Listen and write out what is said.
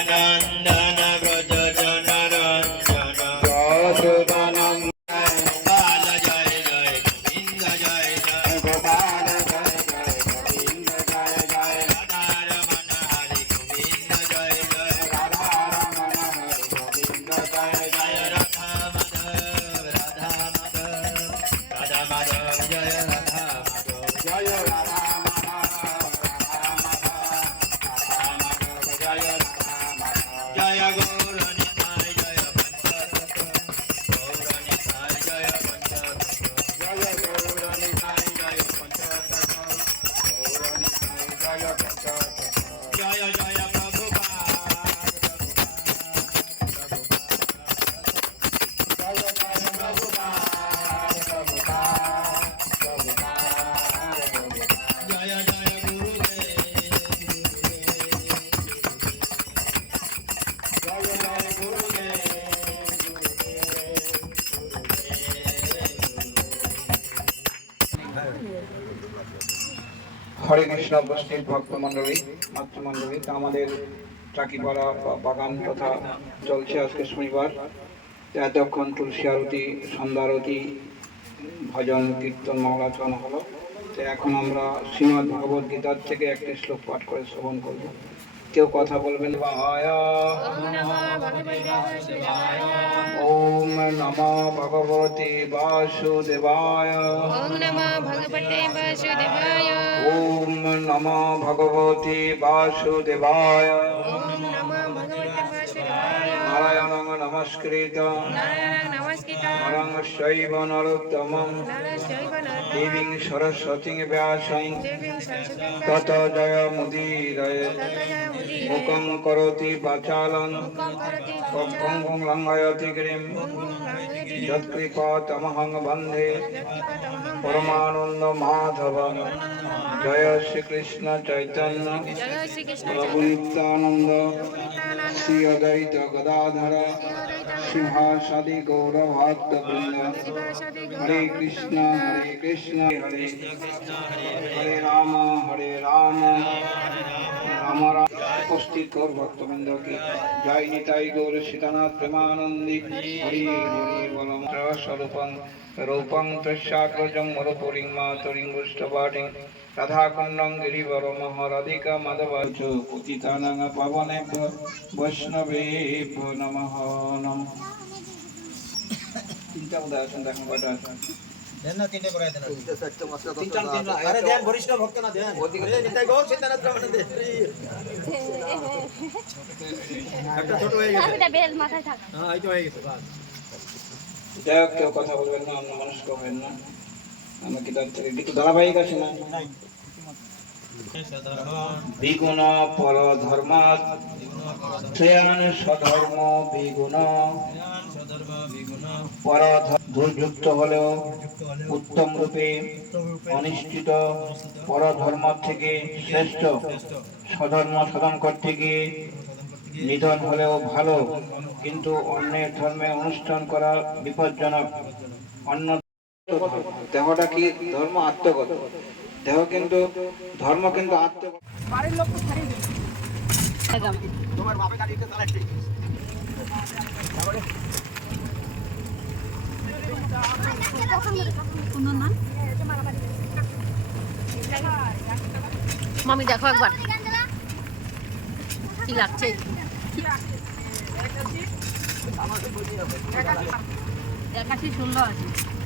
নন্দন ব্রজ জনরঞ্জন যশোদানন্দন গোপাল জয় জয় গোবিন্দ জয় জয় গোপাল জয় জয় গোবিন্দ জয় জয় রাধারমণ হরি গোবিন্দ জয় জয় রাধারমণ হরি গোবিন্দ জয় জয় জয় রাধা মাধব রাধা মাধব জয় রাধা মাধব জয় রাধা মাধব জয় রাধা মাধব জয় গৌর নিতাই জয় পঞ্চতত্ত্ব গৌর নিতাই জয় পঞ্চতত্ত্ব জয় গৌর নিতাই জয় পঞ্চতত্ত্ব গৌর নিতাই জয় পঞ্চতত্ত্ব জয় জয় প্রভুপাদ জয় জয় প্রভুপাদ প্রভুপাদ প্রভুপাদ জয় জয় গুরুদেব জয় জয় গুরুদেব হরে কৃষ্ণ উপস্থিত ভক্তমণ্ডলী মাতৃমণ্ডলী তা আমাদের চাকিপাড়া বাগান তথা চলছে আজকে শনিবার এতক্ষণ তুলসী আরতি সন্ধ্যা আরতি ভজন কীর্তন মঙ্গলাচরণ হলো তো এখন আমরা শ্রীমদ্ ভগবদ গীতার থেকে একটি শ্লোক পাঠ করে শ্রবণ করব কেউ কথা বলবেন ওম নমো ভগবতে বাসুদেবায় ওম নমো ভগবতে বাসুদেবায় ওম নমো ভগবতে বাসুদেবায় ওম নমো ভগবতে বাসুদেবায় নারায়ণং নমস্কৃত নারায়ণ নমস্কৃতং নরং চৈব নরোত্তমং নরশ্চৈব নরোত্তমং দেবীং সরস্বতীং ব্যাসং দেবীং সরস্বতীং তত জয়মুদীরয়ে ততজয়মুদীরয়ে মুখং করোতি বাচালং মুখং করোতি পঙ্গুং লঙ্ঘয়তি গিরিম যৎকৃপাতমহং বন্দে পরমানন্দ মাধবং জয় শ্রীকৃষ্ণ চৈতন্য জয় শ্রীকৃষ্ণ প্রভু নিত্যানন্দ শ্রী অদ্বৈত গদাধর সিংহাসাদি গৌরভক্তবৃন্দ হরে কৃষ্ণ হরে হরে রাম রাম রাম উপস্থিত গৌর ভক্তবৃন্দকে জয় নিতাই গৌর সীতানাথ প্রেমানন্দী হরি হরি বলম স্বরূপং রূপং তস্যাগ্রজং মরপুরিং মাতরিঙ্গুষ্টবাটিং রাধাকুণ্ডং গিরিবরমঃ রাধিকা মাধবাচ পতিতানাং পাবনেভ্যো বৈষ্ণবেভ্যো নমঃ নমঃ তিনটা উদয় আসুন দেখুন কয়টা আসুন যাই হোক কেউ কথা বলবেন না অন্য মানুষ হবেন না আমাকে তার থেকে একটু ধারাবাহিক আছে না বিগুণ পর ধর্ম শ্রেয়ান স্বধর্ম বিগুণ পর দুর্যুক্ত হলেও উত্তম রূপে অনিষ্ঠিত পর ধর্ম থেকে শ্রেষ্ঠ স্বধর্ম সাধন করতে গিয়ে নিধন হলেও ভালো কিন্তু অন্যের ধর্মে অনুষ্ঠান করা বিপজ্জনক অন্য দেহটা কি ধর্ম আত্মগত দেহ কিন্তু ধর্ম কিন্তু আত্মগত বাড়ির লোক তো ছাড়িয়ে দিই তোমার বাপে গাড়িতে চালাচ্ছে মামি দেখো একবার কি লাগছে দেখাচ্ছি সুন্দর আছে